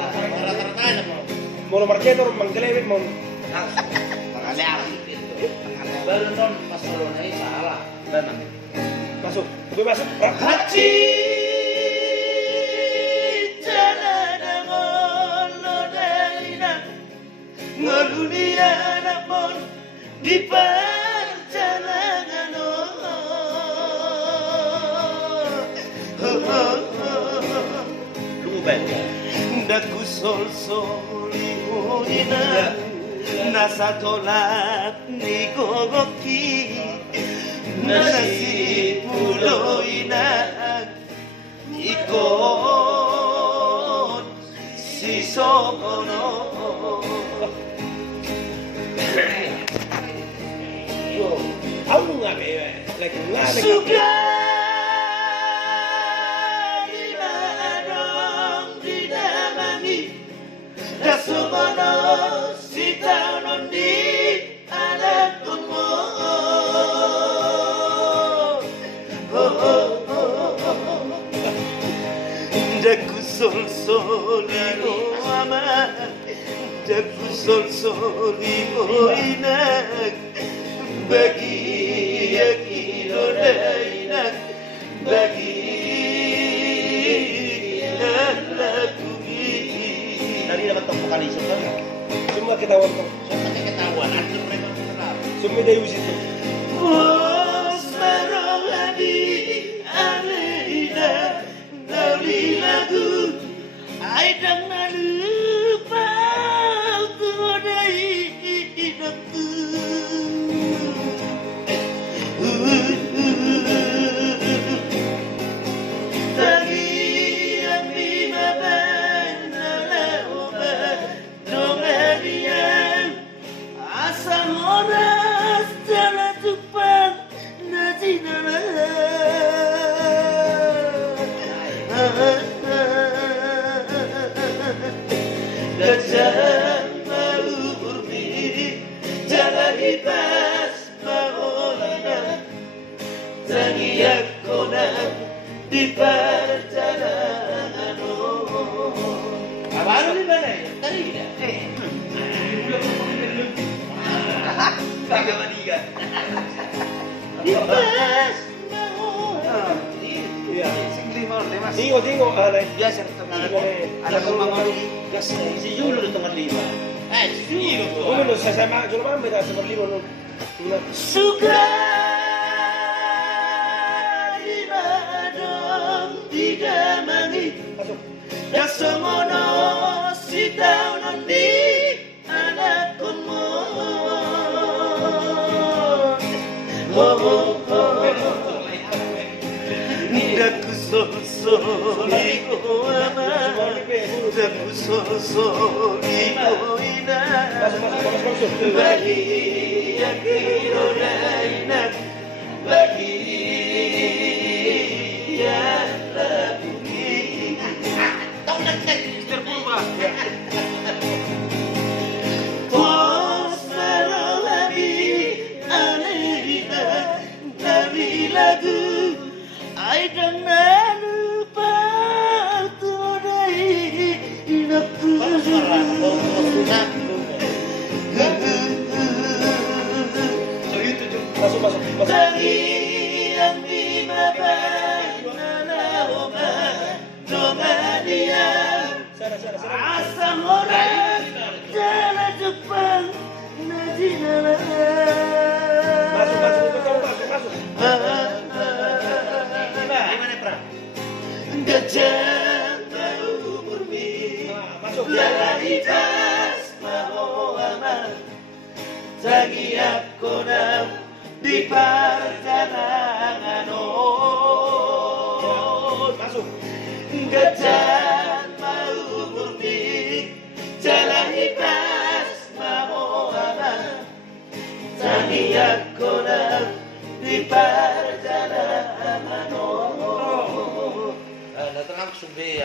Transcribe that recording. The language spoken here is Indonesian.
Rata-rata na mo. Mau marketer, mangkelewit, mau Pangalap. Baru non Barcelona ini salah. Benar. masuk. Gue masuk. Hati dunia namun di perjalanan Luben. daku sol ina nasa tolak ni gogoki nasi pulo ina ikon si sokono. Aku nggak be, lagi nggak. Suka dimadong didamangi Dasumono si tahun di anakmu. Daku sol-solio amat, daku sol-solio inak, bagi yakino dainak, bagi anakku ini. Tadi dapat temukan isu kan? Semua ketahuan kok. Soalnya ketahuan, ada mereka kenal. Semua dari situ. Bos maroladi alida dari lagu aidang lupa kudai hidupku. Tadi yang dimakan adalah obat dongadian asal orang secara cepat nasi Gajah mau urmi jalan ibas maulana tangiak konang di perjalanan. Abang di mana ya? Tadi tidak. Tiga. Ibas maulana. Iya. Mas. Tengok, ada. Biasa ada pemangoli. Gas, si Yulo itu nomor 5. Si Yulo tuh. Gue menurut saya sama Juno Mamba dah nomor 5 lu. Suka dimadong didamangi Masuk. Dasamono si tahun di anakmu. Daku sol-soli ko amat, daku sol-soli ko ina, bagi yang kirona inak, bagi yang labuki. Tahu nak Mister Purba? Bos marolabi alina dari lagu aidang lupa tunai inapku. Masuk. Tadi yang dimakan adalah obat dongadian asam orang jalan Jepang najinala. Masuk. Gimana pra? Gajah tahu murni Masuk. Lalaitas mau amat Zagiak kodam di perjalanan. Masuk. Gajah mau murni jalan ibas mau amat Zagiak kodam di perjalanan. Datang langsung deh,